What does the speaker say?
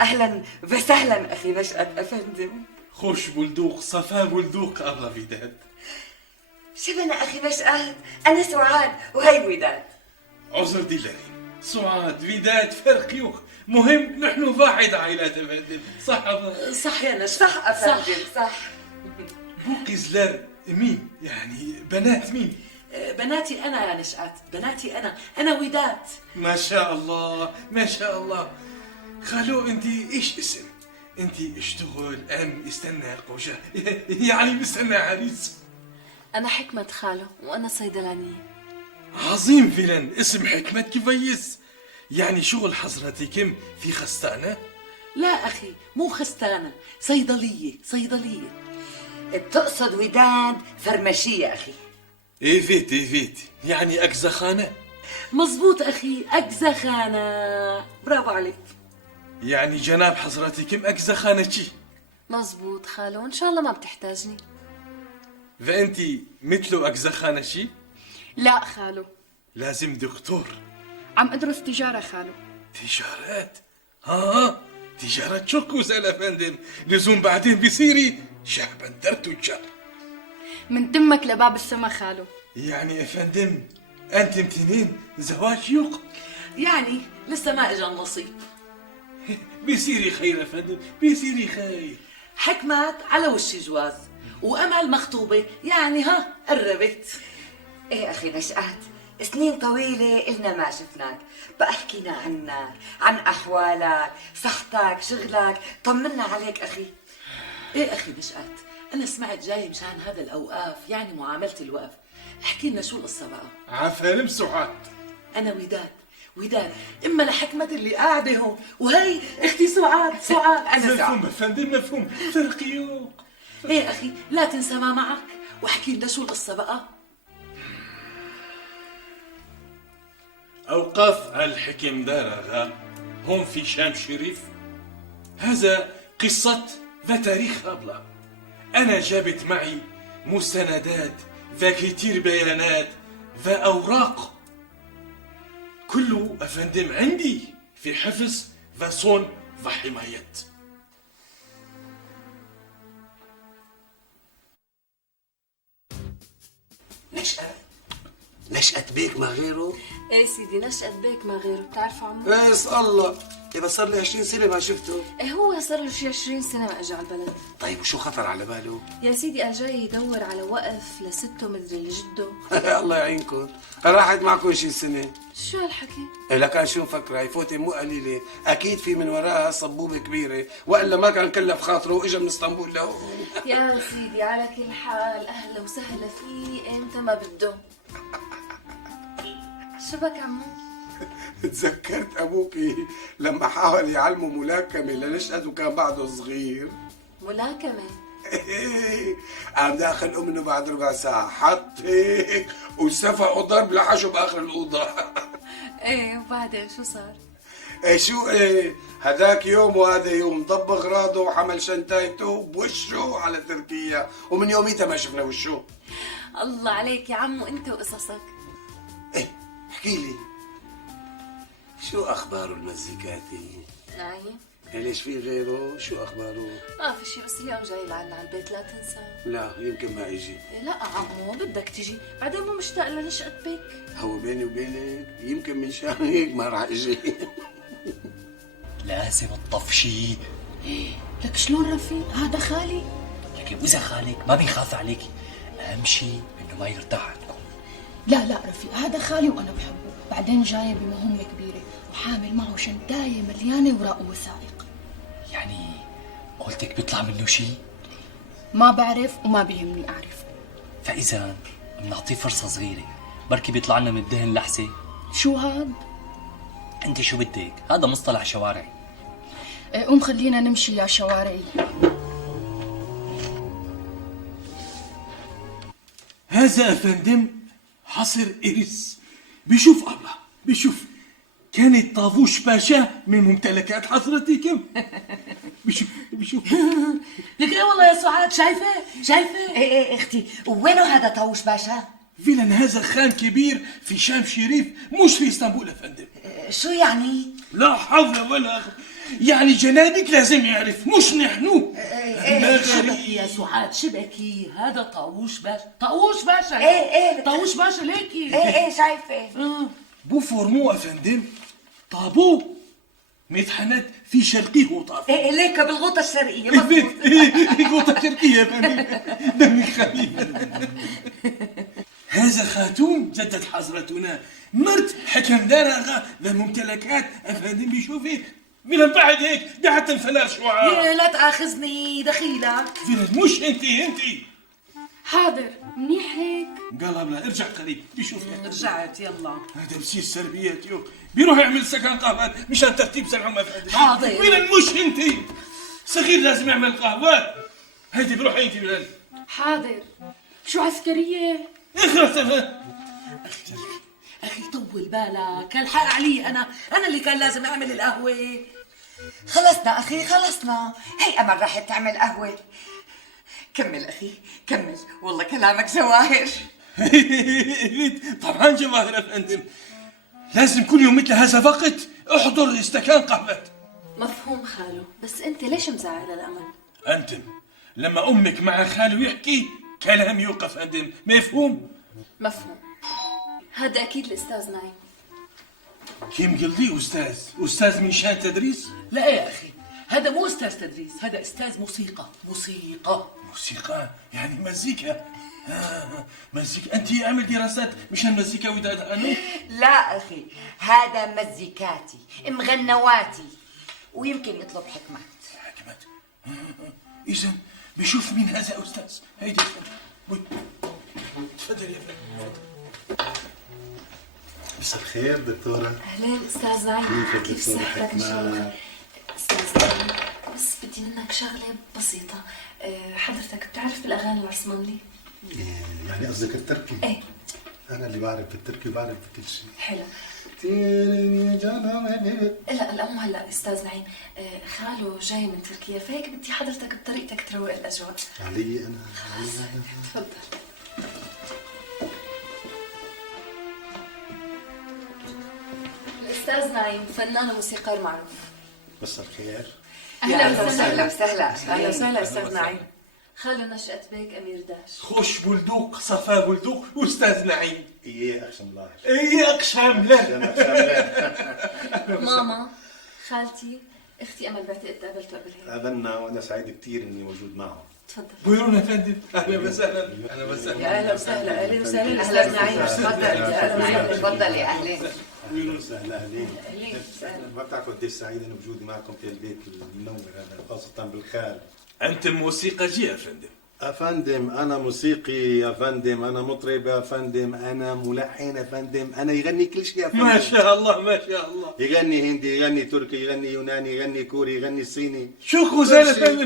أهلا وسهلا أخي نشأت أفندم. خوش بلدوق صفا بلدوق أبا وداد. شبنا أخي نشأت، أنا سعاد وهي وداد. عذر ديلارين سعاد وداد فرق يوخ، مهم نحن واحد عائلات أفندم. صح أبا؟ صح يا نشأت. صح أفندم صح. بوكي زلار مين؟ يعني بنات مين؟ بناتي أنا يا نشأت، بناتي أنا وداد. ما شاء الله ما شاء الله. خالو انت ايش اسم؟ انت اشتغل ام استنى قوشة يعني مستنى عريس؟ أنا حكمة خالو وأنا صيدلانية. عظيم فعلا اسم حكمة كويس. يعني شغل حضرتكم في خستانة؟ لا أخي مو خستانة، صيدلية. بتقصد وداد فرمشية أخي. ايه فيت يعني أجزخانة؟ مزبوط أخي، أجزخانة. برافو عليك. يعني جناب حضرتكم أجزخانة شي؟ مزبوط خالو، إن شاء الله ما بتحتاجني. فأنت مثل أجزخانة شي؟ لا خالو، لازم دكتور. عم أدرس تجارة خالو. تجارات؟ تجارة شركوز يا فندم. لزوم بعدين بصيري شهبندر تجار. من تمك لباب السما خالو. يعني يا فندم أنت امتنين زواج يوق؟ يعني لسه ما إجا النصيب. بيصيري خير يا فندم بيصيري خير. حكمت على وش جواز وأمل مخطوبة، يعني قربت. إيه أخي نشأت، سنين طويلة إلنا ما شفناك، بقى احكينا عنك، عن أحوالك، صحتك، شغلك، طمنا عليك أخي. إيه أخي نشأت، أنا سمعت جاي مشان هذا الأوقاف، يعني معاملة الوقف. احكي لنا شو القصة بقى. عفالم سعاد. أنا وداد إما لحكمة اللي قاعدة هون، وهي اختي سعاد. أنا سعاد. مفهوم يا فندم مفهوم. فرق يوق. ايه أخي لا تنسى ما معك، واحكي لنا شو القصة بقى. أوقاف الحكم دارها هون في شام شريف. هذا قصة وتاريخ أبلة. أنا جابت معي مستندات وكتير بيانات وأوراق، كله أفندم عندي في حفظ وصون وحماية. نشأت بيك ما غيره؟ إيه سيدي، نشأت بيك ما غيره، بتعرفه عمو؟ بس الله، يبقى صار لي 20 سنة ما شفته. إيه هو صار له شي 20 سنة ما إجا على البلد. طيب وشو خطر على باله؟ يا سيدي قال جاي يدور على وقف لسته مدري لجده. الله يعينكم، راحت معكم شي سنة. شو هالحكي؟ إيه لكان شو مفكرة هي فوتة مو قليلة، أكيد في من وراها صبوبة كبيرة، وإلا ما كان كلف خاطره وإجا من اسطنبول لهون. يا سيدي على كل حال أهلا وسهلا فيه إمتى ما بده. شو بك عمو؟ تذكرت أبوكي لما حاول يعلمه ملاكمة لنشأت وكان بعده صغير. ملاكمة؟ قام داخل منه بعد ربع ساعة، حط هيك وسفق وضرب لحشه بآخر الأوضة. إيه وبعدين شو صار؟ ايه شو ايه، هداك يوم وهذا يوم ضب اغراضه وحمل شنطايته بوشه على تركيا، ومن يوميتها ما شفنا وشه. الله عليك يا عمو انت وقصصك. ايه احكي لي شو اخباره المزيكاتي؟ نايم؟ إيه ليش في غيره؟ شو اخباره؟ ما في شي، بس اليوم جاي لعنا على البيت لا تنسى. لا يمكن ما يجي. إيه لا عمو بدك تجي، بعدين مو مشتاق لنشأة بيك. هو بيني وبينك يمكن من شان هيك ما راح اجي. لازم تطفشيه. لك شلون رفيق؟ هذا خالي. لكن وإذا خالك ما بيخاف عليكي، أهم شيء إنه ما يرتاح عندكم. لا رفيق، هذا خالي وأنا بحبه، بعدين جاية بمهمة كبيرة وحامل معه شنطاية مليانة أوراق ووثائق. يعني قلتك بيطلع منه شيء؟ ما بعرف وما بيهمني أعرف. فإذا بنعطيه فرصة صغيرة، بركي بيطلع لنا من الدهن لحسة. شو هاد؟ أنت شو بدك؟ هذا مصطلح شوارعي. قوم خلينا نمشي يا شوارعي. هذا أفندم حصر إرس. بشوف أبلة بشوف، كانت طاووش باشا من ممتلكات حضرتكم. بشوف لك ايه والله يا سعاد، شايفة؟ إيه اختي، وينه هذا طاووش باشا؟ فيلن هذا خان كبير في شام شريف، مش في اسطنبول يا فندم. شو يعني؟ لا حول ولا قوة. يعني جنابك لازم يعرف مش نحن. ما شبكي غريب. يا سعاد شبكي، هذا طاووش باشا، طاووش باشا. إيه. طاووش باشا ليكي. ايه شايفه. بو فورمو افندم، طابو مطحنات في شرقيه وطاف. ايه ليك بالغوطه الشرقيه مظبوط. غوطة شرقية يا فندم، دمك خفيف. هذا خاتون جدة حضرتنا، مرت حكم دار اغا ذا ممتلكات افندم بيشوفي من بعد هيك قعدت الفنار شعاع. يا لا تاخذني دخيلك. مش انت حاضر منيح هيك. قال لا ارجع قريب بيشوفي. رجعت يلا. هذا بصير سلبيات يو بيروح يعمل سكن قهوات مشان ترتيب سلعهم افندم. حاضر. وين مش انت صغير لازم يعمل قهوات. هيدي بروح انت بلان. حاضر. شو عسكرية؟ اخرس اخي طول بالك، الحق علي انا اللي كان لازم اعمل القهوه. خلصنا اخي خلصنا، هي امل راحت تعمل قهوه. كمل اخي كمل، والله كلامك جواهر. طبعا جواهر افندم، لازم كل يوم مثل هذا وقت احضر استكان قهوة. مفهوم خالو، بس انت ليش مزعل الامل؟ انتم لما امك مع خاله يحكي كلام يوقف افندم، مفهوم؟ مفهوم. هذا اكيد الاستاذ نايم. كيم قلدي استاذ من شان تدريس؟ لا يا اخي، هذا مو استاذ تدريس، هذا استاذ موسيقى. موسيقى يعني مزيكا. مزيكا. انت عامل دراسات مشان مزيكا وداد قانون؟ لا اخي، هذا مزيكاتي مغنواتي، ويمكن يطلب حكمات. اذا بشوف مين هذا استاذ. هيدي تفضل يا فندم. مساء الخير دكتورة. اهلين استاذ نايم، كيف صحتك ان شاء الله؟ استاذ نايم، بس بدي منك شغله بسيطه. حضرتك بتعرف الاغاني العثمانيه؟ يعني قصدك التركي؟ ايه أنا اللي بعرف بالتركي وبعرف بكل شيء. حلو. لا مو هلا استاذ نعيم، خاله جاي من تركيا، فهيك بدي حضرتك بطريقتك تروق الاجواء. علي أنا. تفضل. الاستاذ نعيم فنان وموسيقار معروف. مساء الخير. اهلا وسهلا. اهلا وسهلا استاذ نعيم. خاله نشأة بيك امير داش. خوش بلدوق صفا بلدوق واستاذ نعيم. إيه أقسم الله. ايه اقشام له. ماما، خالتي، اختي امل بعتقد قابلته قبل هيك. قابلنا وأنا سعيد كثير إني موجود معهم. تفضل. بيرونا فندم، اهلا وسهلا. اهلا وسهلا. يا اهلا وسهلا، اهلا وسهلا اهلا استاذ نعيم. تفضل. اهلا تفضل يا اهلين. أهلا وسهلا. أهلين. ما بتعرفوا قديش سعيد إني بوجودي معكم في البيت المنور هذا، خاصة بالخال. انتم موسيقى يا فندم. أفندم أنا موسيقي، أفندم أنا مطرب، أفندم أنا ملحن، أفندم أنا يغني كل شيء أفندم. ما شاء الله ما شاء الله. يغني هندي، يغني تركي، يغني يوناني، يغني كوري، يغني صيني. شو غزالة فندم.